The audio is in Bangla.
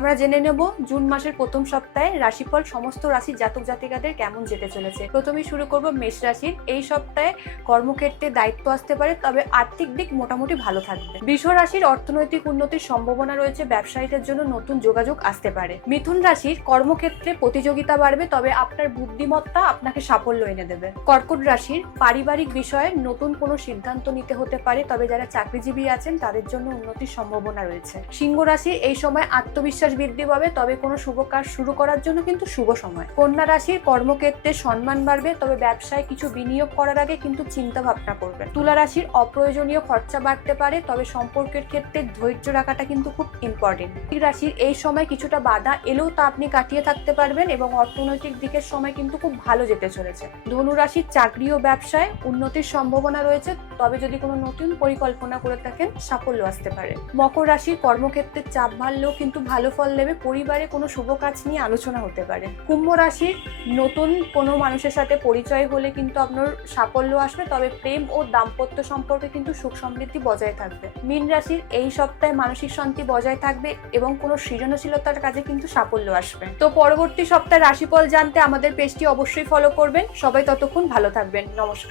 আমরা জেনে নেব জুন মাসের প্রথম সপ্তাহে রাশিফল সমস্ত রাশির জাতক জাতিকাদের কেমন যেতে চলেছে। প্রথমেই শুরু করব মেষ রাশির। এই সপ্তাহে কর্মক্ষেত্রে দায়িত্ব আসতে পারে, তবে আর্থিক দিক মোটামুটি ভালো থাকবে। বৃষ রাশির অর্থনৈতিক উন্নতির সম্ভাবনা রয়েছে, ব্যবসায়ীদের জন্য নতুন যোগাযোগ আসতে পারে। মিথুন রাশির কর্মক্ষেত্রে প্রতিযোগিতা বাড়বে, তবে আপনার বুদ্ধিমত্তা আপনাকে সাফল্য এনে দেবে। কর্কট রাশির পারিবারিক বিষয়ে নতুন কোনো সিদ্ধান্ত নিতে হতে পারে, তবে যারা চাকরিজীবী আছেন তাদের জন্য উন্নতির সম্ভাবনা রয়েছে। সিংহ রাশির এই সময় আত্মবিশ্বাস বৃদ্ধি পাবে, তবে কোনো শুভ কাজ শুরু করার জন্য কিন্তু শুভ সময়। কন্যা রাশির কর্মক্ষেত্রে সম্মান বাড়বে, তবে ব্যবসায় কিছু বিনিয়োগ করার আগে কিন্তু চিন্তা ভাবনা করবেন। তুলা রাশির অপ্রয়োজনীয় খরচা বাড়তে পারে, তবে সম্পর্কের ক্ষেত্রে ধৈর্য রাখাটা কিন্তু খুব ইম্পর্টেন্ট। রাশির এই সময় কিছুটা বাধা এলেও তা আপনি কাটিয়ে থাকতে পারবেন এবং অর্থনৈতিক দিকের সময় কিন্তু খুব ভালো যেতে চলেছে। ধনু রাশির চাকরি ও ব্যবসায় উন্নতির সম্ভাবনা রয়েছে, তবে যদি কোনো নতুন পরিকল্পনা করে থাকেন সাফল্য আসতে পারে। মকর রাশির কর্মক্ষেত্রে চাপ বাড়লেও কিন্তু ভালো ফল দেবে, পরিবারে কোনো শুভ কাজ নিয়ে আলোচনা হতে পারে। কুম্ভ রাশির নতুন কোনো মানুষের সাথে পরিচয় হলে কিন্তু আপনার সাফল্য আসবে, তবে প্রেম ও দাম্পত্য সম্পর্কে কিন্তু সুখ সমৃদ্ধি বজায় থাকবে। মীন রাশির এই সপ্তাহে মানসিক শান্তি বজায় থাকবে এবং কোনো সৃজনশীলতার কাজে কিন্তু সাফল্য আসবে। তো পরবর্তী সপ্তাহে রাশিফল জানতে আমাদের পেজটি অবশ্যই ফলো করবেন। সবাই ততক্ষণ ভালো থাকবেন। নমস্কার।